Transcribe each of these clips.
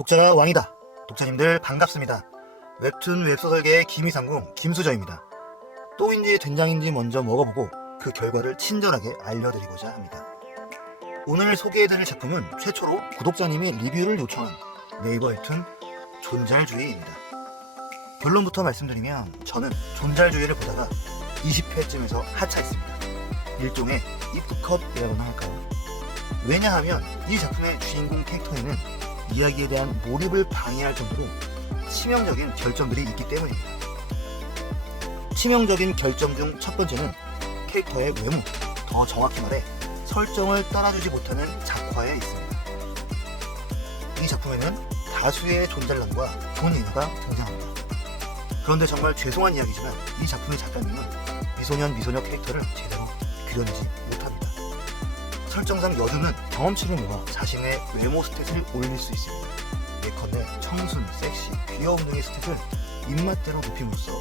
독자가 왕이다. 독자님들 반갑습니다. 웹툰 웹소설계의 김이상궁 김수저입니다. 또인지 된장인지 먼저 먹어보고 그 결과를 친절하게 알려드리고자 합니다. 오늘 소개해드릴 작품은 최초로 구독자님이 리뷰를 요청한 네이버 웹툰 존잘주의입니다. 결론부터 말씀드리면 저는 존잘주의를 보다가 20회쯤에서 하차했습니다. 일종의 입부컷이라고나 할까요? 왜냐하면 이 작품의 주인공 캐릭터에는 이야기에 대한 몰입을 방해할 정도로 치명적인 결점들이 있기 때문입니다. 치명적인 결점 중 첫 번째는 캐릭터의 외모, 더 정확히 말해 설정을 따라주지 못하는 작화에 있습니다. 이 작품에는 다수의 존잘남과 존이나가 등장합니다. 그런데 정말 죄송한 이야기지만 이 작품의 작가님은 미소녀 캐릭터를 제대로 그려내지 못합니다. 설정상 여주는 경험치를 모아 자신의 외모 스탯을 올릴 수 있습니다. 예컨대 청순, 섹시, 귀여움 등의 스탯을 입맛대로 높임으로써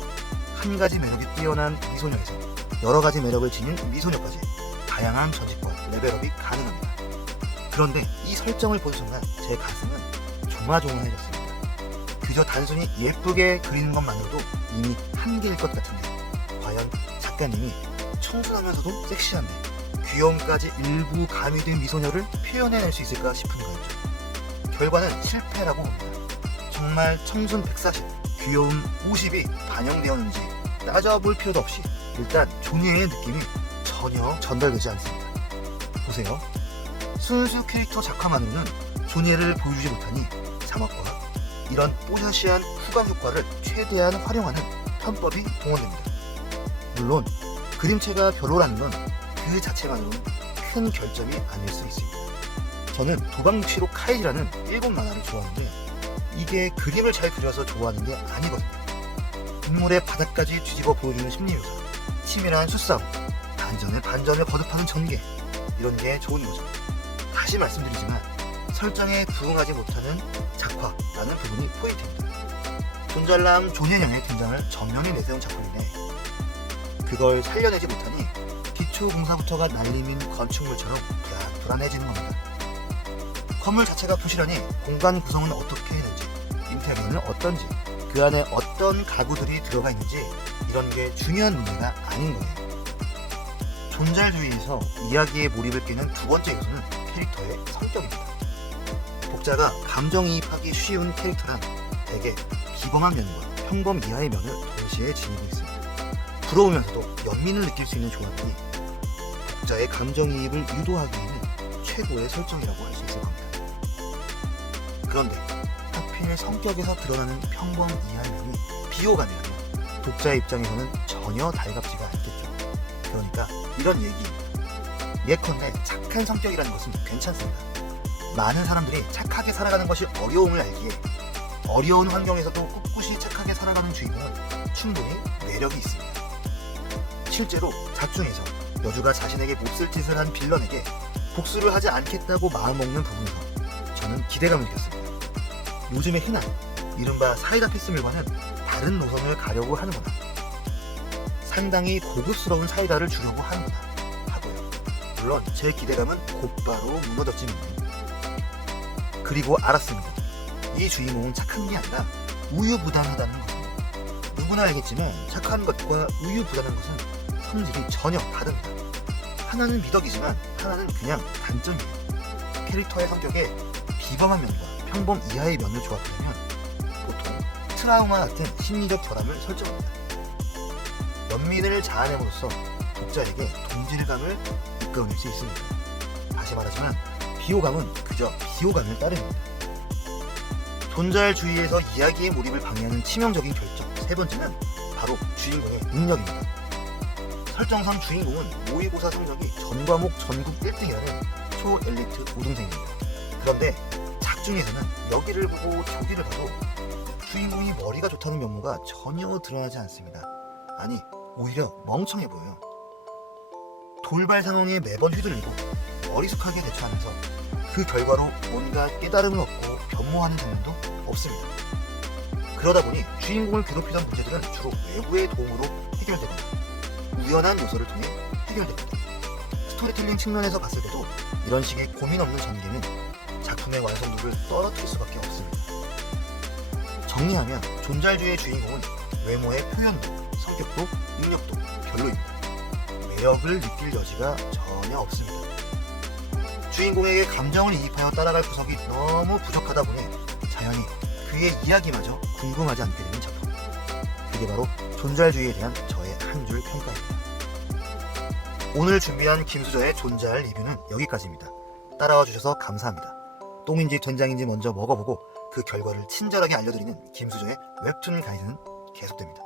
한 가지 매력이 뛰어난 미소녀에서 여러 가지 매력을 지닌 미소녀까지 다양한 전직과 레벨업이 가능합니다. 그런데 이 설정을 본 순간 제 가슴은 조마조마해졌습니다. 그저 단순히 예쁘게 그리는 것만으로도 이미 한계일 것 같은데 과연 작가님이 청순하면서도 섹시한데 귀여움까지 일부 가미된 미소녀를 표현해낼 수 있을까 싶은 거였죠. 결과는 실패라고 봅니다. 정말 청순 140, 귀여움 50이 반영되었는지 따져볼 필요도 없이 일단 존예의 느낌이 전혀 전달되지 않습니다. 보세요. 순수 캐릭터 작화만으로는 존예를 보여주지 못하니 자막과 이런 뽀샤시한 후광 효과를 최대한 활용하는 편법이 동원됩니다. 물론 그림체가 별로라는 건 그 자체만으로는 큰 결점이 아닐 수 있습니다. 저는 도박육시로 카이지라는 일본 만화를 좋아하는데 이게 그림을 잘 그려서 좋아하는 게 아니거든요. 인물의 바닥까지 뒤집어 보여주는 심리묘사, 치밀한 수싸움, 반전에 거듭하는 전개, 이런 게 좋은 거죠. 다시 말씀드리지만 설정에 부응하지 못하는 작화라는 부분이 포인트입니다. 존잘남 존예냥의 등장을 전면에 내세운 작품인데 그걸 살려내지 못하니 기초공사부터가 날리민 건축물처럼 불안해지는 겁니다. 건물 자체가 부실하니 공간 구성은 어떻게 했는지, 인테리어는 어떤지, 그 안에 어떤 가구들이 들어가 있는지 이런 게 중요한 문제가 아닌 거예요. 존잘주의에서 이야기에 몰입을 깨는 두 번째 요소는 캐릭터의 성격입니다. 독자가 감정이입하기 쉬운 캐릭터란 대개 비범한 면과 평범 이하의 면을 동시에 지니고 있습니다. 부러우면서도 연민을 느낄 수 있는 조합이 독자의 감정이입을 유도하기에는 최고의 설정이라고 할 수 있을 겁니다. 그런데 하필 성격에서 드러나는 평범 이하의 면이 비호감이라면 독자의 입장에서는 전혀 달갑지가 않겠죠. 그러니까 이런 얘기입니다. 예컨대 착한 성격이라는 것은 괜찮습니다. 많은 사람들이 착하게 살아가는 것이 어려움을 알기에 어려운 환경에서도 꿋꿋이 착하게 살아가는 주인공은 충분히 매력이 있습니다. 실제로 작중에서 여주가 자신에게 몹쓸 짓을 한 빌런에게 복수를 하지 않겠다고 마음먹는 부분에서 저는 기대감을 느꼈습니다. 요즘에 흔한 이른바 사이다 피스밀과는 다른 노선을 가려고 하는구나, 상당히 고급스러운 사이다를 주려고 하는구나 하고요. 물론 제 기대감은 곧바로 무너졌지만 그리고 알았습니다. 이 주인공은 착한 게 아니라 우유부단하다는 것입니다. 누구나 알겠지만 착한 것과 우유부단한 것은 성질이 전혀 다릅니다. 하나는 미덕이지만 하나는 그냥 단점이에요. 캐릭터의 성격에 비범한 면과 평범 이하의 면을 조합하면 보통 트라우마 같은 심리적 결함을 설정합니다. 연민을 자아냄으로써 독자에게 동질감을 이끌어낼 수 있습니다. 다시 말하지만 비호감은 그저 비호감을 따릅니다. 존잘주의에서 이야기의 몰입을 방해하는 치명적인 결점 세 번째는 바로 주인공의 능력입니다. 설정상 주인공은 모의고사 성적이 전 과목 전국 1등이라는 초엘리트 우등생입니다. 그런데 작중에서는 여기를 보고 저기를 봐도 주인공이 머리가 좋다는 면모가 전혀 드러나지 않습니다. 아니, 오히려 멍청해 보여요. 돌발 상황에 매번 휘둘리고 어리숙하게 대처하면서 그 결과로 뭔가 깨달음을 얻고 변모하는 장면도 없습니다. 그러다 보니 주인공을 괴롭히던 문제들은 주로 외부의 도움으로 해결되거나 우연한 요소를 통해 해결됩니다. 스토리텔링 측면에서 봤을 때도 이런 식의 고민 없는 전개는 작품의 완성도를 떨어뜨릴 수밖에 없습니다. 정리하면 존잘주의의 주인공은 외모의 표현도, 성격도, 능력도 별로입니다. 매력을 느낄 여지가 전혀 없습니다. 주인공에게 감정을 이입하여 따라갈 구석이 너무 부족하다 보니 자연히 그의 이야기마저 궁금하지 않게 되는 작품. 이게 바로 존잘주의에 대한 저의 한 줄 평가입니다. 오늘 준비한 김수저의 존잘 리뷰는 여기까지입니다. 따라와 주셔서 감사합니다. 똥인지 된장인지 먼저 먹어보고 그 결과를 친절하게 알려드리는 김수저의 웹툰 가이드는 계속됩니다.